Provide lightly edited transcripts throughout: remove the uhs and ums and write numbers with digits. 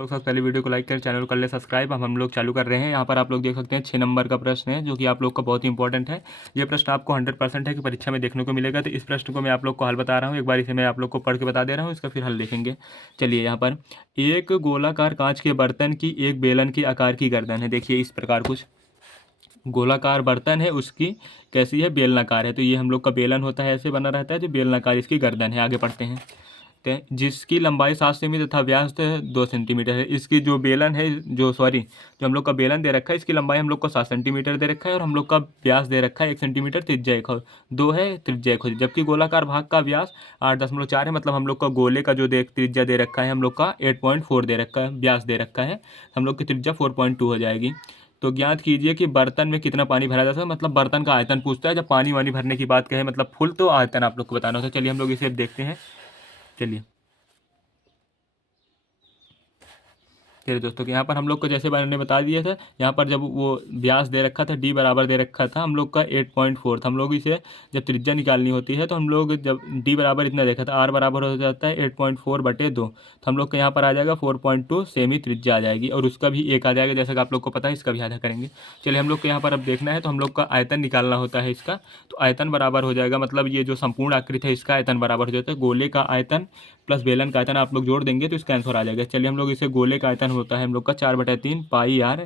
लोग सबसे पहले वीडियो को लाइक करें, चैनल को कर ले सब्सक्राइब। हम लोग चालू कर रहे हैं। यहाँ पर आप लोग देख सकते हैं 6 नंबर का प्रश्न है जो कि आप लोग का बहुत ही इंपॉर्टेंट है। ये प्रश्न आपको 100% है कि परीक्षा में देखने को मिलेगा। तो इस प्रश्न को मैं आप लोग को हल बता रहा हूँ, एक बार इसे मैं आप लोग को पढ़ के बता दे रहा हूँ, इसका फिर हल देखेंगे। चलिए, यहाँ पर एक गोलाकार कांच के बर्तन की एक बेलन की आकार की गर्दन है। देखिए इस प्रकार कुछ गोलाकार बर्तन है, उसकी कैसी है, बेलनाकार है। तो ये हम लोग का बेलन होता है, ऐसे बना रहता है जो बेलनाकार इसकी गर्दन है। आगे पढ़ते हैं। जिसकी लंबाई 7 सेमी तथा व्यास 2 सेंटीमीटर है। इसकी जो बेलन है, जो हम लोग का बेलन दे रखा है, इसकी लंबाई हम लोग को 7 सेंटीमीटर दे रखा है और हम लोग का व्यास दे रखा है 1 सेंटीमीटर, त्रिज्या 2 है, त्रिज्या 1 हो। जबकि गोलाकार भाग का व्यास 8.4 है। मतलब हम लोग का गोले का जो त्रिज्या दे रखा है हम लोग का 8.4 दे रखा है, व्यास दे रखा है। हम लोग की त्रिज्या 4.2 हो जाएगी। तो ज्ञात कीजिए कि बर्तन में कितना पानी भरा जाता है। मतलब बर्तन का आयतन पूछता है। जब पानी वानी भरने की बात कहे, मतलब फुल, तो आयतन आप लोग को बताना होता है। चलिए हम लोग इसे अब देखते हैं। चलिए दोस्तों कि यहाँ पर हम लोग को जैसे मैंने बता दिया था, यहाँ पर जब वो व्यास दे रखा था, डी बराबर दे रखा था हम लोग का 8.4 था। हम लोग इसे जब त्रिज्या निकालनी होती है तो हम लोग जब डी बराबर इतना देखा था, आर बराबर हो जाता है 8.4/2। तो हम लोग का यहाँ पर आ जाएगा 4.2 सेमी त्रिज्या आ जाएगी और उसका भी एक आ जाएगा, जैसा कि आप लोग को पता है। इसका भी आधा करेंगे। चलिए हम लोग को यहाँ पर अब देखना है, तो हम लोग का आयतन निकालना होता है इसका। तो आयतन बराबर हो जाएगा, मतलब ये जो संपूर्ण आकृति है इसका आयतन बराबर हो जाता है गोले का आयतन प्लस बेलन का आयतन। आप लोग जोड़ देंगे तो इसका आंसर आ जाएगा। चलिए हम लोग इसे, गोले का आयतन होता है हम लोग का 4/3 पाई आर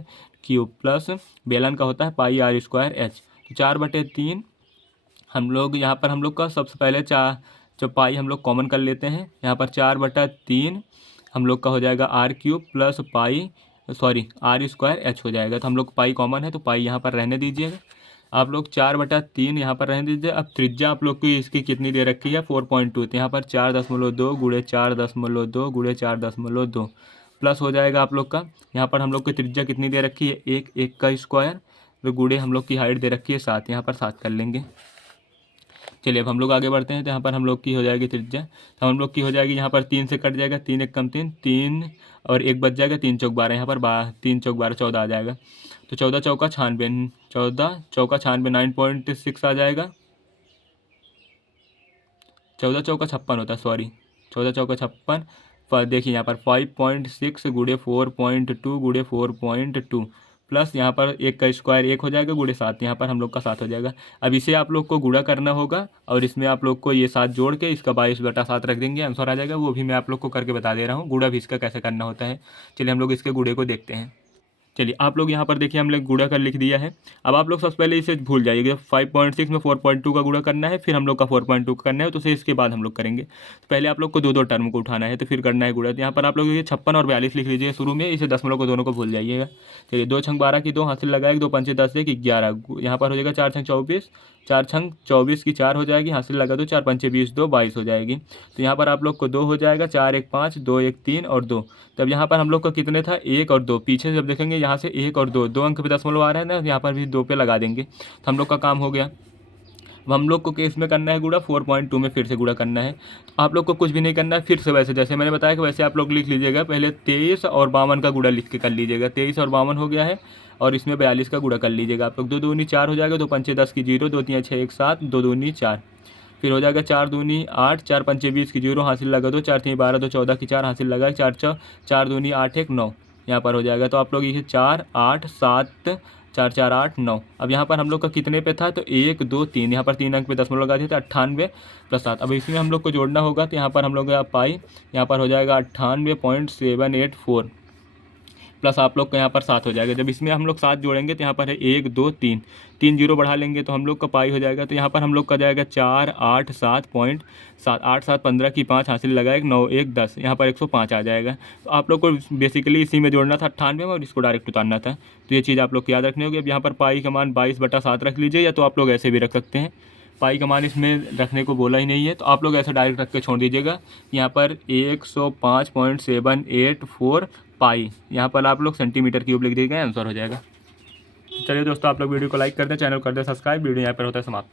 क्यूब प्लस बेलन का होता है पाई आर स्क्वायर एच। तो 4/3 हम लोग यहाँ पर हम लोग का सबसे पहले जो पाई हम लोग कॉमन कर लेते हैं। यहाँ पर 4/3 हम लोग का हो जाएगा R cube plus R square H हो जाएगा। तो हम लोग पाई कॉमन है तो पाई यहाँ पर रहने दीजिएगा। आप लोग 4/3 यहाँ पर रहने दीजिए। अब त्रिज्या आप लोग की इसकी कितनी दे रखी है, 4.2। तो यहाँ पर 4.2 गुणे 4.2 गुणे 4.2 प्लस हो जाएगा आप लोग का। यहाँ पर हम लोग की त्रिज्या कितनी दे रखी है, 1 का स्क्वायर, तो गुणे हम लोग की हाइट दे रखी है 7। यहाँ पर 7 कर लेंगे। चलिए अब हम लोग आगे बढ़ते हैं। तो यहाँ पर हम लोग की हो जाएगी त्रिज्या, तो हम लोग की हो जाएगी यहाँ पर 3 से कट जाएगा, 3 1 कम 3, 3 और 1 बच जाएगा, 3 चौक 12। यहाँ पर 3 चौक 12 14 आ जाएगा। तो 14 चौका 96, 14 चौका 96 9.6 आ जाएगा। 14 चौका 56 होता है, 14 चौका 56 पर देखिए यहाँ पर 5.6 गुणे 4.2 गुणे 4.2 प्लस यहाँ पर 1 का स्क्वायर 1 हो जाएगा गुणे 7। यहाँ पर हम लोग का 7 हो जाएगा। अब इसे आप लोग को गुणा करना होगा और इसमें आप लोग को ये 7 जोड़ के इसका 22/7 रख देंगे, आंसर आ जाएगा। वो भी मैं आप लोग को करके बता दे रहा हूँ, गुणा भी इसका कैसे करना होता है। चलिए हम लोग इसके गुणे को देखते हैं। चलिए आप लोग यहाँ पर देखिए, हम लोग गुणा कर लिख दिया है। अब आप लोग सबसे पहले इसे भूल जाइएगा। 5.6 में 4.2 का गुणा करना है, फिर हम लोग का 4.2 का करना है, तो उसे इसके बाद हम लोग करेंगे। तो पहले आप लोग को 2 टर्म को उठाना है, तो फिर करना है गुणा। तो यहाँ पर आप लोग ये 56 और 42 लिख लीजिए शुरू में, इसे दशमलव को दोनों को भूल जाइएगा। चलिए 2 छंग 12 की 2 हासिल लगाएगा, 2 पंचे 10 1 11। यहाँ पर हो जाएगा 4 छंग 24, 4 छंग 24 की 4 हो जाएगी, हासिल लगा दो, 4 पंचे 20 2 22 हो जाएगी। तो यहाँ पर आप लोग को 2 हो जाएगा, 4 1 5 2 1 3 और 2। तब यहाँ पर हम लोग का कितने था, 1 और 2। पीछे जब देखेंगे यहाँ से 1 और 2 अंक पे दशमलव आ रहा है ना, यहाँ पर भी 2 पे लगा देंगे, तो हम लोग का काम हो गया। अब हम लोग को केस में करना है गुणा, 4.2 में फिर से गुणा करना है। तो आप लोग को कुछ भी नहीं करना है, फिर से वैसे जैसे मैंने बताया कि वैसे आप लोग लिख लीजिएगा। पहले 23 और 52 का गुणा लिख के कर लीजिएगा। 23 और 52 हो गया है और इसमें 42 का गुणा कर लीजिएगा आप लोग। 2 दूनी 4 हो जाएगा, 2 पंचे 10 की 0, 2 3 6 1 7, 2 दूनी 4। फिर हो जाएगा 4 दूनी 8, 4 पंचे 20 की 0, हासिल लगा दो, 4 3 12, 2 14 की 4 हासिल लगा, 4 दूनी 8 1 9 यहाँ पर हो जाएगा। तो आप लोग ये 4 8 7 4 4 8 9। अब यहाँ पर हम लोग का कितने पे था, तो 1 2 3, यहाँ पर 3 अंक पे दशमलव लगा दिया था, 98 + 7। अब इसमें हम लोग को जोड़ना होगा, तो यहाँ पर हम लोग का पाई यहाँ पर हो जाएगा 98.784 प्लस आप लोग का यहाँ पर 7 हो जाएगा। जब इसमें हम लोग 7 जोड़ेंगे तो यहाँ पर है 1 2 3, 3 जीरो बढ़ा लेंगे तो हम लोग का पाई हो जाएगा। तो यहाँ पर हम लोग का जाएगा 4 8 7.7, 8 7 15 की 5 हासिल लगाएगा, 9 1 10, यहाँ पर 105 आ जाएगा। तो आप लोग को बेसिकली इसी में जोड़ना था 98 में और इसको डायरेक्ट उतारना था। तो ये चीज़ आप लोग को याद रखनी होगी। अब यहाँ पर पाई का मान 22/7 रख लीजिए, या तो आप लोग ऐसे भी रख सकते हैं। पाई का मान इसमें रखने को बोला ही नहीं है, तो आप लोग ऐसा डायरेक्ट रख के छोड़ दीजिएगा। यहाँ पर 105.784 पाई, यहाँ पर आप लोग सेंटीमीटर क्यूब लिख दीजिएगा, आंसर हो जाएगा। चलिए दोस्तों, आप लोग वीडियो को लाइक कर दें, चैनल कर दें सब्सक्राइब। वीडियो यहाँ पर होता है समाप्त।